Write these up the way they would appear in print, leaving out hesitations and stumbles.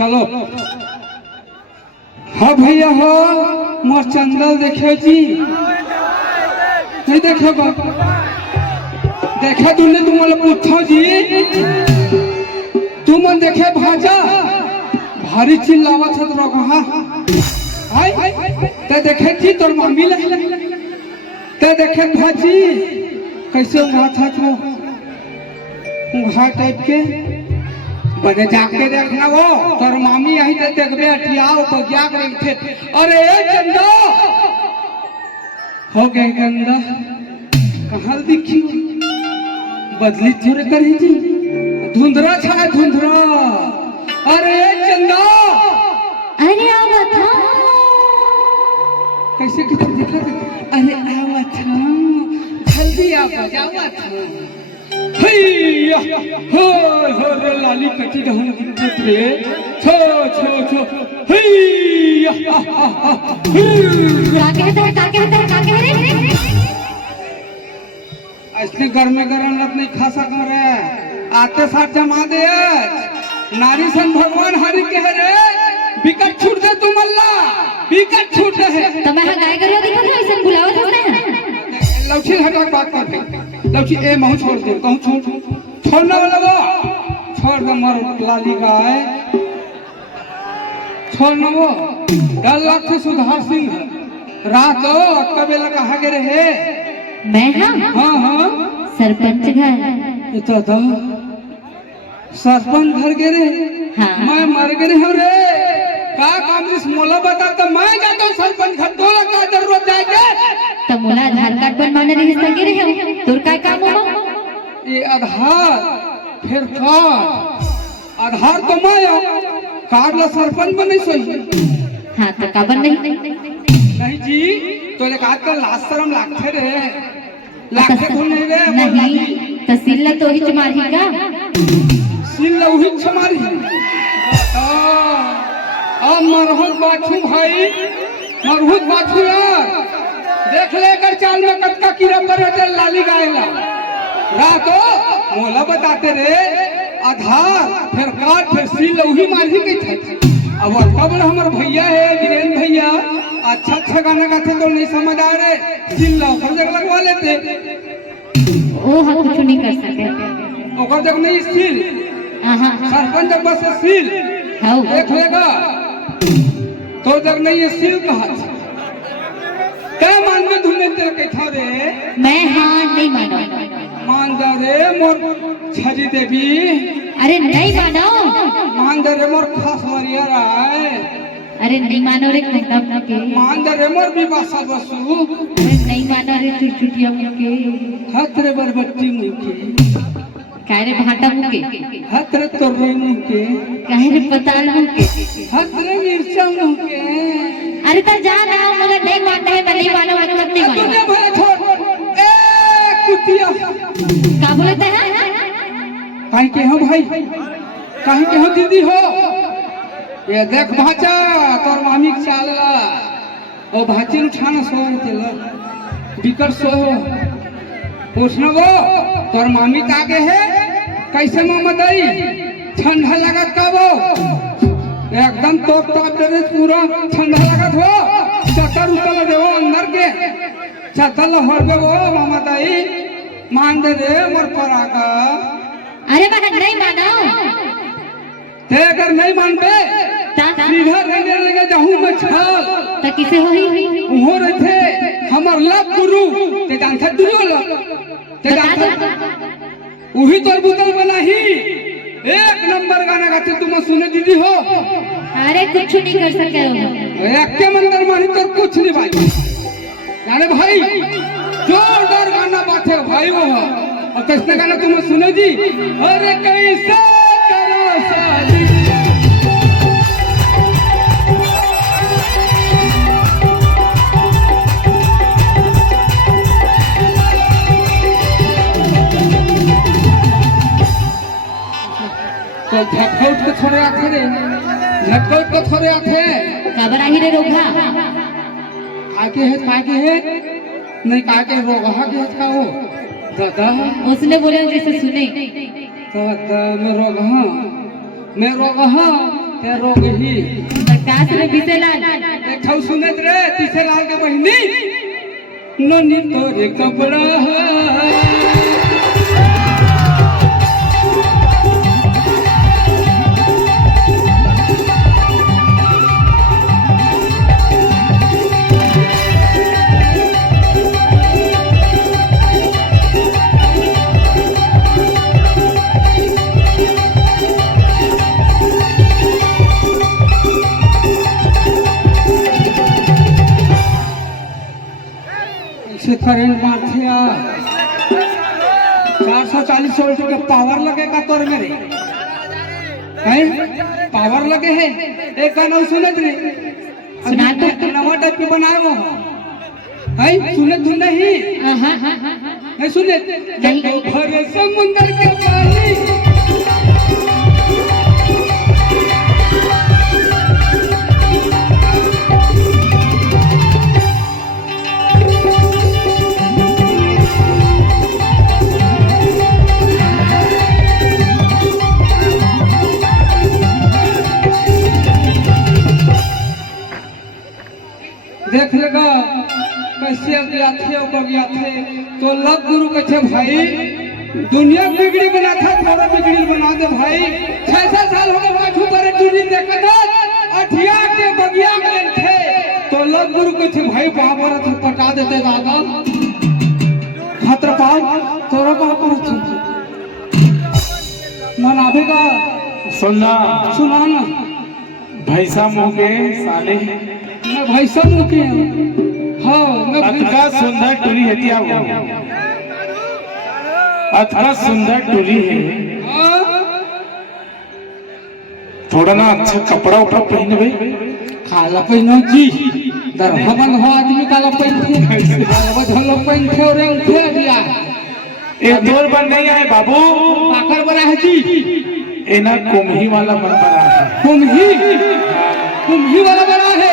चलो हाँ भैया हो मोर चंदल देखे जी नहीं देखे देखे तुमने तुम पूछो जी तुम देखे भाजा भारी चिल्लावत है तो कहा ते देखे जी तोर मम्मी ले ते देखे भाजी कैसे उंघा था तो उंघा टाइप के बने जाके देखना वो तोर मामी यही तो देखबे हटियाओ तो क्या करें थे। अरे चंदा हो गए गंदा कहाँ दिखी बदली थोड़े करी थी धुंधरा छा धुंधरा। अरे चंदा अरे आवा था कैसे किधर दिखा था? अरे आवा था जल्दी आ जावा था हैया हो रे लाली कटी रहूं पुत्रे छो छो छो हैया का कहते हैं ऐसे घर में गरम लत नहीं खा सक रे आते साथ जमा दे नारी सन भगवान हरि के रे विकट छूट दे तुम अल्लाह विकट छूट है तो मैं गाय करो दिखा था ऐसे बुलाओ था ना लौची हटा के बात कर लौची ए महू छोड़ दे कहूं छोड़ने वाला वो छोड़ दे मर लाली गाय छोड़ना वो डर लाख सुधार सिंह रात कबेला कहा गए रहे मैं हाँ हाँ सरपंच घर इतना तो सरपंच घर गे रे हाँ मैं मर गए हो रे का काम इस मोला बता तो मैं जाता हूँ सरपंच घर तोला का जरूरत जाएगा तो मोला आधार कार्ड बनवाने रही सके रे तोर का काम हो ये आधार फिर कार्ड आधार तो मैं कार्ड ला सरपंच बने सही हाँ तो का बन नहीं जी तो ले का कर लास्ट शर्म लागथे रे लागथे कौन नहीं रे नहीं तो सिल्ला तो ही मारी का सिल्ला उही छमारी अब मरहुत बाछू भाई मरहुत बाछू यार देख लेकर चाल में कटका कीड़ा पर लाली गायला रातो मोला बताते रे आधार फिर कार्ड फिर सिल वही मारी गई थी। अब कब हमार भैया है वीरेंद्र भैया अच्छा अच्छा गाना गाते तो नहीं समझ आ रहे सिल हर जगह लगवा लेते ओ हाँ कुछ नहीं कर सके ओकर जगह नहीं सिल सरपंच जब बस सिल देख लेगा तो जग नहीं सिल कहा क्या मान में धुने तेरे के था रे मैं हाँ नहीं मानो मान जा रे मोर छजी देवी अरे नहीं मानो मान जा रे मोर खास वरिया राय अरे नहीं मानो रे खंडा के मान जा रे मोर विवासा बसु अरे नहीं मानो रे चुटचुटिया मुके हाथ रे बरबट्टी मुके काहे रे भाटा मुके हाथ रे तोरे मुके काहे रे पताल मुके हाथ रे मिर्चा मुके अरे तो जा ना मुझे नहीं मानता है मैं नहीं मानो मतलब नहीं मानो तुझे भले छोड़ ए कुतिया का बोलते हैं काहे के हो भाई काहे के हो दीदी हो ये देख भाचा तोर मामी के चालला ओ भाची उठाना सो तेला बिकर सो पूछना वो तोर मामी ताके है कैसे ममदई ठंडा लगत का वो एकदम एकदम टॉप दे पूरा ठंडा लगत हो चक्कर उतर देवो अंदर के चक्कर हड़बे वो मामा ताई मान दे रे मोर परा का। अरे मैं नहीं मानो ते अगर नहीं मानबे सीधा रहने लगे जाहूं मैं छाल तो किसे होई हो रहे थे हमर लव गुरु ते जानता दुनिया लव ते जानता वही तो बुतल बना ही एक नंबर गाना गाते तुम सुने दीदी हो। अरे कुछ नहीं कर सके हो एक के मंदिर मानी तो कुछ नहीं भाई जाने भाई जोरदार गाना बात है भाई वो और किसने गाना तुम सुने जी अरे कैसे करो शादी तो झटकौट को छोड़े आते रे झटकौट को छोड़े आते खबर आई रे रोगा काके है नहीं काके रोगा के है वो दादा उसने बोले जैसे सुने दादा मैं रोगा ते रोग ही प्रकाश रे बिसेलाल एक ठौ सुनत रे तीसरे लाल के बहिनी नोनी तोरे कपड़ा करंट मारते यार 440 वोल्ट के पावर लगेगा तोर मेरे हैं पावर लगे है एक गाना सुने रे सुना तो नवा टाइप के बनाए वो है सुने तू नहीं नहीं सुने भरे समुंदर के पानी देख लेगा कैसे गया थे तो लव गुरु के थे भाई दुनिया बिगड़ी बना था थोड़ा बिगड़ी बना दे भाई 6 साल हो गए बाजू पर टूरी देखा था अठिया के बगिया में थे तो लव गुरु के थे भाई बाबर थे पटा देते दादा खतर पाओ तोरा बाबर थे मन आवेगा सुना ना भैसा मुँह के साले मैं भाई सब मुखी हाँ मैं अतका सुंदर टूरी है क्या वो अतका सुंदर टूरी है थोड़ा ना अच्छा कपड़ा उपड़ा पहने भाई काला पहनो जी दरहा बंद हो आदमी काला पहनते काला झोलो पहनते और रंग थे दिया ये दूर बन नहीं आए बाबू पाकर बना है जी ये ना कुम्ही वाला बन बना है कुम्ही वाला बना है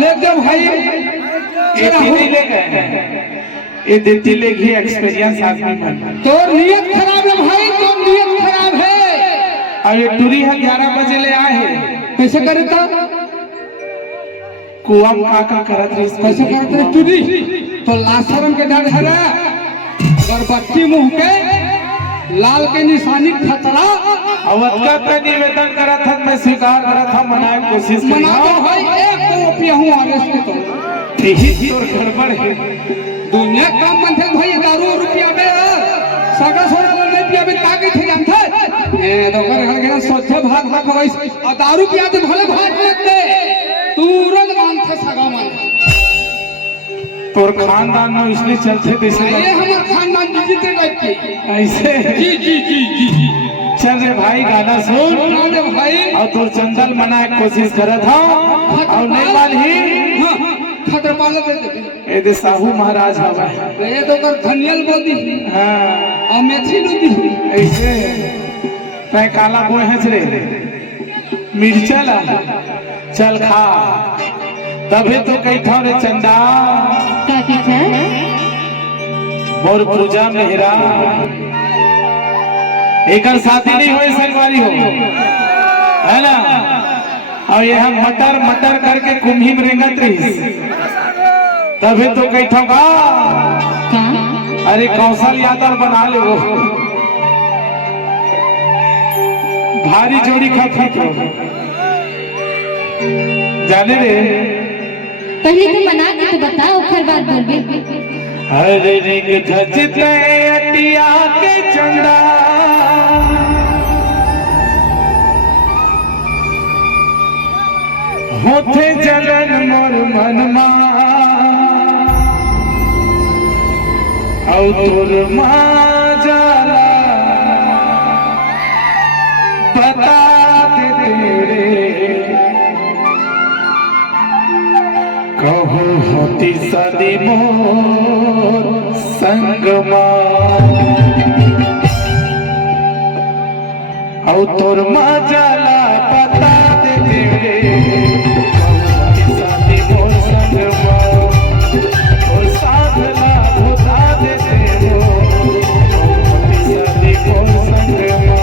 ले जब भाई ये दिल्ली ले गए ये दिल्ली ले गई एक्सपीरियंस आदमी बन तो नियत खराब है भाई तो नियत खराब है और ये टूरी है 11 बजे ले आए हैं कैसे करे तो कुआ काका करत रही कैसे करते रे टूरी तो लाशरम के डर है रे गर्भवती मुंह के लाल के निशानी खतरा अवधका का निवेदन करा था मैं स्वीकार करा था मनाए कोशिश मना दो भाई एक तो रुपया हूँ आवेश के तो यही तोर गड़बड़ है दुनिया काम बनते भाई दारू रुपया बे सगा सोना नहीं पिया बे ताकि थे जानता ए दोकर घर के सोचे भात भात भाई और दारू पिया तो भले भात मत दे तुरंत मान थे सगा मान तोर खानदान में इसलिए चलते जैसे ये हमारा खानदान जीते गए ऐसे जी चल रे भाई गाना सुन रे भाई और तोर चंदल मनाए कोशिश करे था और नहीं मान ही खतर पाल दे दे ए दे साहू महाराज हवा ये तो कर धनियल बोल दी हां और मेथी नु दी ऐसे तय काला बोए है रे मिर्चा ला चल खा तभी तो कही था रे चंदा क्या है मोर पूजा मेहरा एक शादी नहीं हुई संगवारी हो है ना और यह मटर मटर करके कुम्ही में रेंगत रही तभी तो कही था अरे कौशल यादव बना ले वो भारी जोड़ी खा जाने रे पहले तो मना के तो बताओ फिर बात बोलबे। हरे रिंग धजते अटिया के चंदा होते जलन मोर मनमा औ तोर माँ जाला बता दे तेरे कहो होती सदी मोर संगमा औ तोर माँ जाला बता दे तेरे कहो होती सदी मोर संगमा और साधना बुझा दे तेरे होती सदी मोर संगमा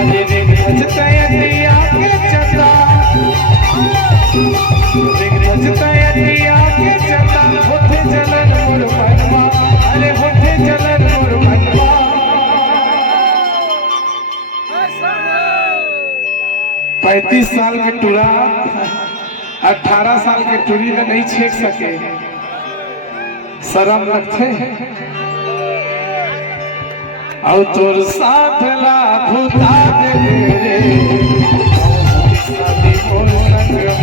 अरे रे भजते दिया के चंदा होते जलन मोर मनवा अरे होते जलन मोर मनवा 35 साल के टूरा 18 साल के टूरी में नहीं छेक सके शर्म लगते और तोर साथ ला भुता दे रे शादी मोर संगमा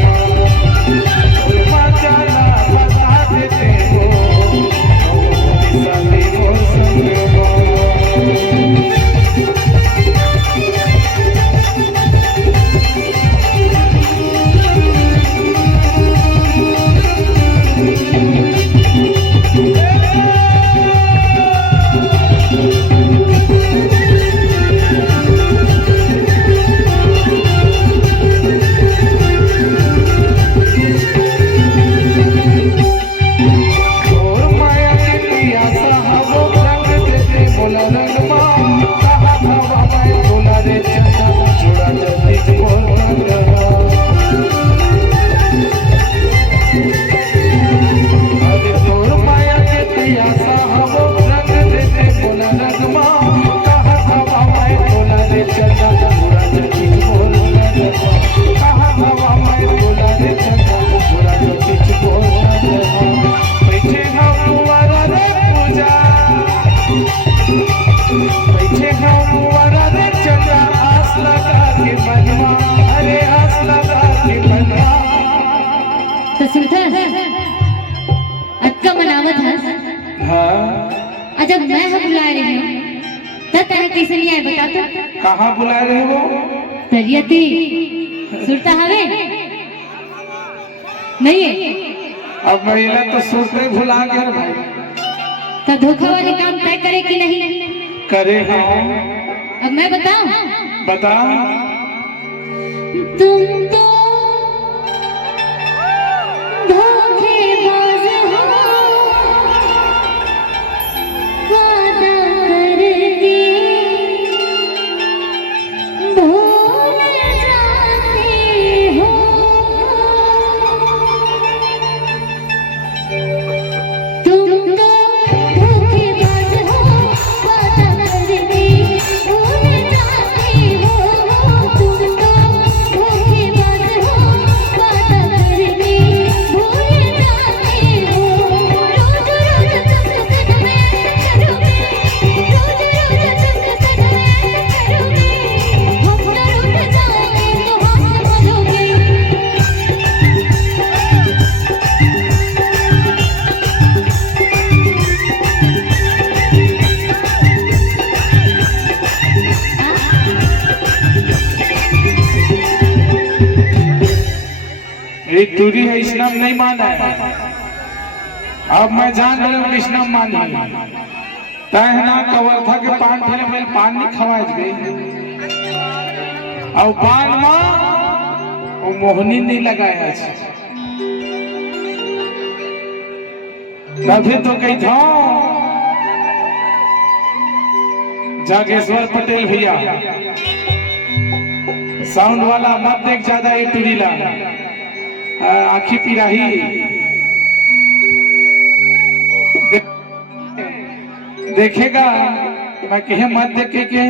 अक्का मनावत है हाँ जब मैं हम बुला रही हूँ तब तह कैसे नहीं आए बता तो कहाँ बुला रहे हो तरियती सुरता हवे नहीं है अब महिला तो सुरते भुला गया भाई तो धोखा वाले काम तय करे कि नहीं करे हाँ अब मैं बताऊं बता तुम तो धोखेबाज हो वादा करके भूल जाते हो तुम तो धोखेबाज हो वादा करके भूल जाते हो तुम तो धोखेबाज हो वादा करके भूल जाते हो रोज रोज तुम सद में करोगे रोज रोज तुम सद में करोगे हम डर उठ जाए तो हाथ मलोगे एक टूरी है इस्लाम नहीं माना है अब मैं जान रहा हूँ इस्लाम मानी तहना कवर था कि पान ठेले में पान नहीं खवाज गई और पान माँ वो मोहनी नहीं लगाया है तभी तो कही था जागेश्वर पटेल भैया साउंड वाला मत देख ज्यादा ये टुरीला आखी पिराही देखेगा मैं कहे मत देखे के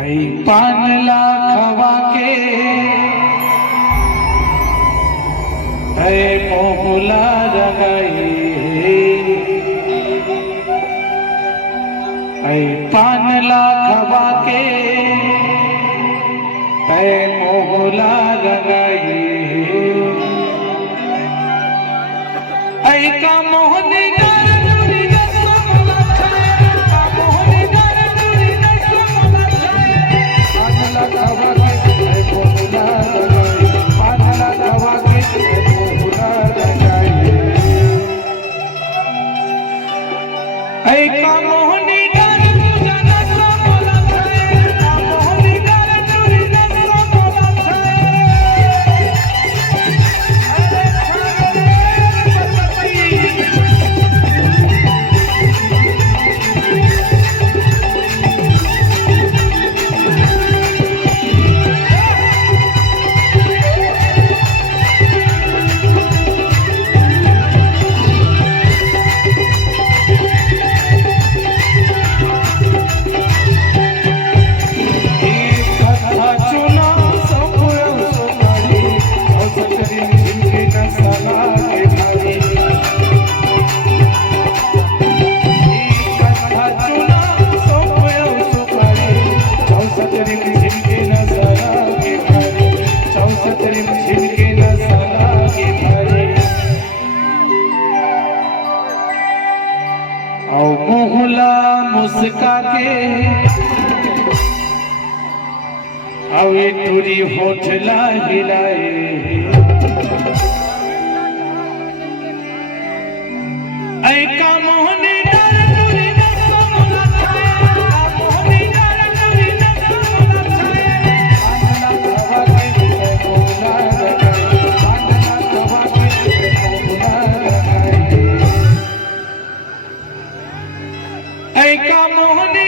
आई पान ला खवा के मोहला रगाई पान ला खवा के मोहला रगाई का मोहनी गार चूड़ी न सोला छाए का मोहनी गार चूड़ी न सोला छाए पान ला खवा के मोहला रगाई पान ला खवा के मोहला रगाई का मोहनी गार चूड़ी न सोला छाए का मोहनी गार चूड़ी न सोला छाए मोहला मुस्का के अवे टूरी होठला हिलाए का मोहनी डार टूरी न सोला छाए का मोहनी डार टूरी न सोला छाए पानला खवा के मोहला रगाई पानला खवा के मोहला रगाई का मोहनी